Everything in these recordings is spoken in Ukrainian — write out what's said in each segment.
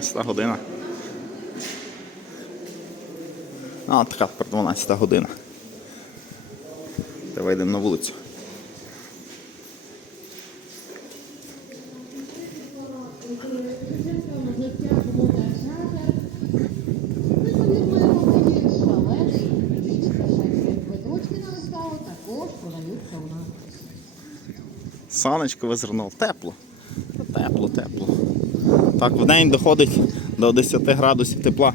12 година. А, така тепер 12 година. Та вийдемо на вулицю. Сонечко визирнуло. Тепло. Тепло, тепло. Так, в день доходить до 10 градусів тепла.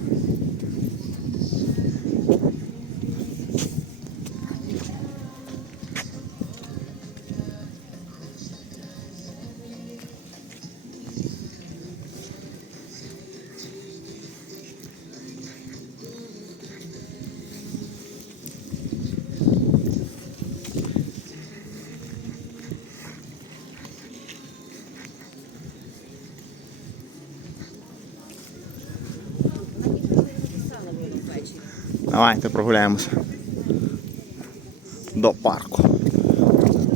Давайте прогуляємося до парку.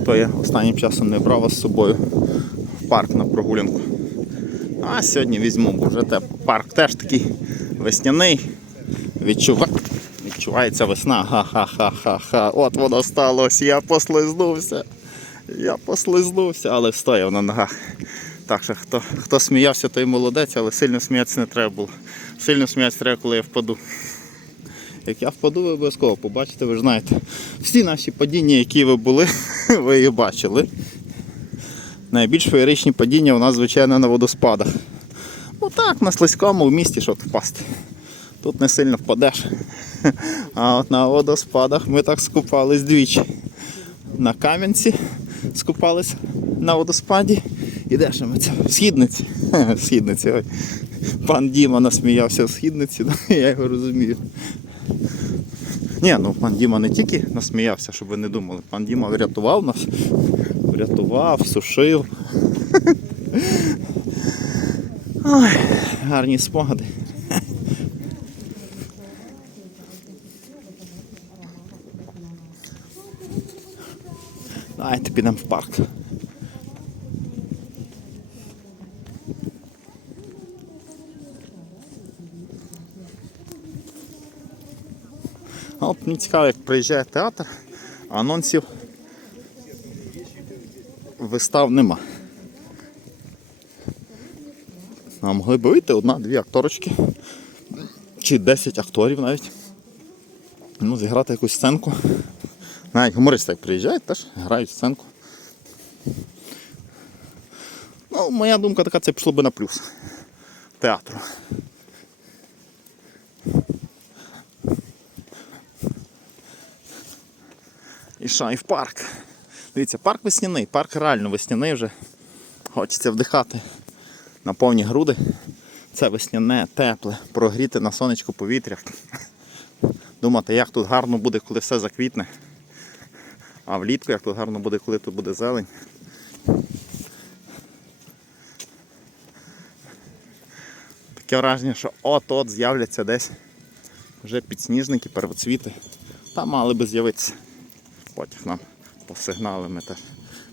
То я останнім часом не брав вас з собою в парк на прогулянку. А сьогодні візьму, бо вже те, парк теж такий весняний. Відчува... Відчувається весна. Ха-ха-ха-ха-ха. От воно сталося, я послизнувся. Я послизнувся, але встояв на ногах. Так що хто, хто сміявся, той молодець, але сильно сміятися не треба було. Сильно сміятися треба, коли я впаду. Як я впаду, ви обов'язково побачите, ви ж знаєте. Всі наші падіння, які ви були, ви їх бачили. Найбільш феєричні падіння у нас, звичайно, на водоспадах. Ну так, на слизькому в місті, щоб впасти. Тут не сильно впадеш. А от на водоспадах ми так скупались двічі. На Кам'янці скупались на водоспаді. І де ж ми це? В східниці. В східниці. Ой. Пан Діма насміявся в східниці, я його розумію. Ні, ну пан Діма не тільки насміявся, щоб ви не думали. Пан Діма врятував нас, врятував, сушив. Ой, гарні спогади. Давайте підемо в парк. От мені цікаво, як приїжджає театр, анонсів вистав нема. А могли б вийти одна-дві акторочки. Чи 10 акторів навіть. Ну, зіграти якусь сценку. Навіть гумористи як приїжджають, теж грають сценку. Ну, моя думка така, це пішло би на плюс театру. І що, і в парк. Дивіться, парк весняний, парк реально весняний вже. Хочеться вдихати на повні груди. Це весняне, тепле, прогріти на сонечку повітря. Думати, як тут гарно буде, коли все заквітне. А влітку як тут гарно буде, коли тут буде зелень. Таке враження, що от-от з'являться десь вже підсніжники, первоцвіти. Там мали би з'явитися. Потяг нам посигнали, ми теж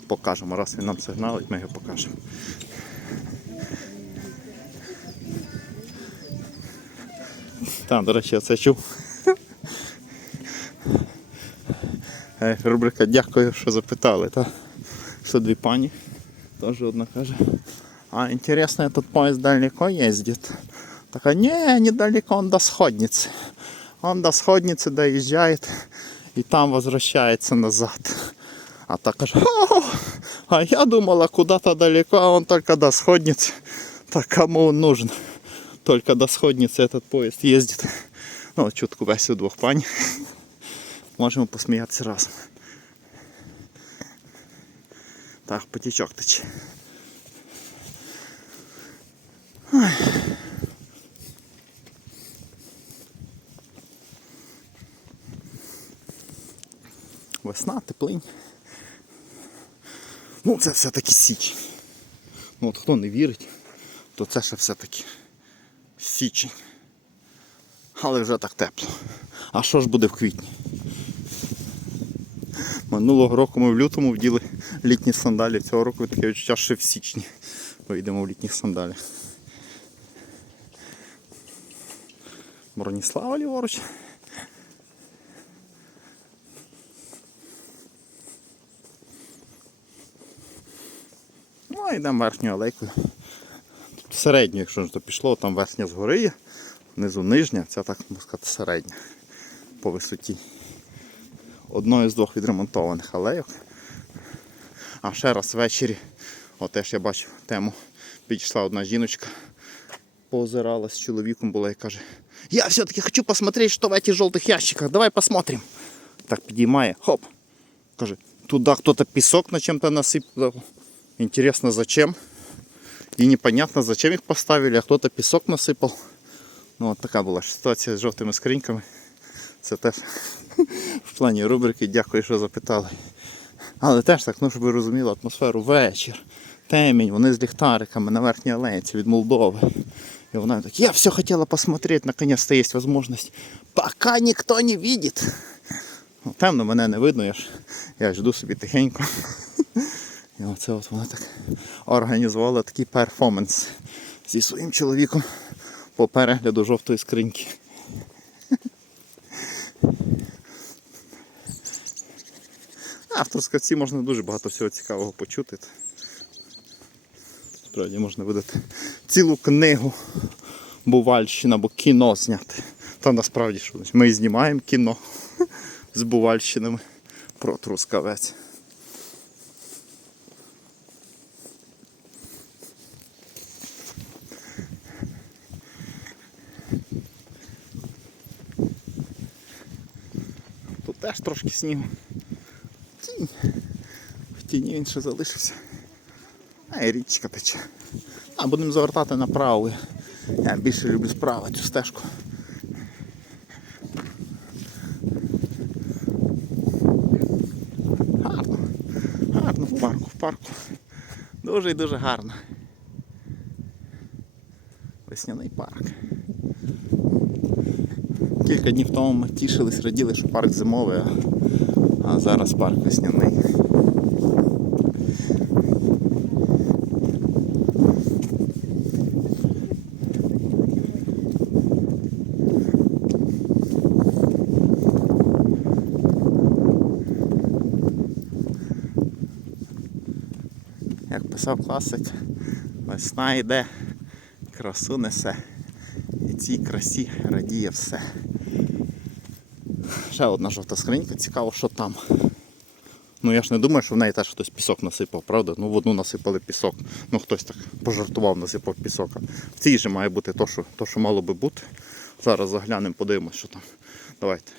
покажемо. Раз він нам сигналить, ми його покажемо. Там, до речі, я це чув. Е, Рубрика дякую, що запитали. Та? Що дві пані. Теж одна каже. А интересно, этот поезд далеко ездит? Такая, не, недалеко, он до Сходницы. Он до Сходницы доезжает и там возвращается назад. А так каже, «О, а я думала куда-то далеко, а он только до Сходницы. Так кому он нужен? Только до Сходницы этот поезд ездит. Ну, чутку весь у двох пані. Можемо посміятися разом. Так, потічок тече. Весна, теплинь. Ну, це все-таки січень. Ну, от хто не вірить, то це ще все-таки січень. Але вже так тепло. А що ж буде в квітні? Минулого року ми в лютому вділи літні сандалі. Цього року таке відчуття ще в січні. Вийдемо в літніх сандалях. Броніслава ліворуч. йдемо верхньою алейкою. Тут середньою, якщо ж то пішло, там верхня згори є, внизу нижня, ця так можна сказати середня по висоті. Одною з двох відремонтованих алейок. А ще раз ввечері, от теж я бачив тему, підійшла одна жіночка, поозиралась з чоловіком була і каже, я все-таки хочу посмотреть, что в этих желтых ящиках, давай посмотрим. Так підіймає, хоп. Каже, туда кто-то песок на чем-то насыпал. Интересно, зачем? И непонятно, зачем их поставили, а кто-то песок насыпал. Ну, от така була ситуація з жовтими скриньками. Це теж в плані рубрики. Дякую, що запитали. Але теж так, ну щоб ви розуміли атмосферу вечір, темінь, вони з ліхтариками на верхній алеї від Молдови. И она так, я все хотела посмотреть, наконец-то есть возможность, пока никто не видит. Ну, темно мене не видно, я ж я жду собі тихенько. І оце от вона так організувала такий перформанс зі своїм чоловіком по перегляду жовтої скриньки. А в можна дуже багато всього цікавого почути. Справді можна видати цілу книгу Бувальщина або кіно зняти. Та насправді що ми знімаємо кіно з Бувальщинами про Трускавець. Теж трошки снігу. В тіні він ще залишився. А і річка тече. А будемо завертати направо. Я більше люблю справа цю стежку. Гарно. Гарно в парку, в парку. Дуже і дуже гарно. Весняний парк. Кілька днів тому ми тішились, раділи, що парк зимовий, а, зараз парк весняний. Як писав класик, весна йде, красу несе. І цій красі радіє все. Ще одна жовта скринька, цікаво, що там. Ну я ж не думаю, що в неї теж хтось пісок насипав, правда? Ну в одну насипали пісок. Ну хтось так пожартував, насипав пісок. В цій же має бути то, що, то, що мало би бути. Зараз заглянемо, подивимось, що там. Давайте.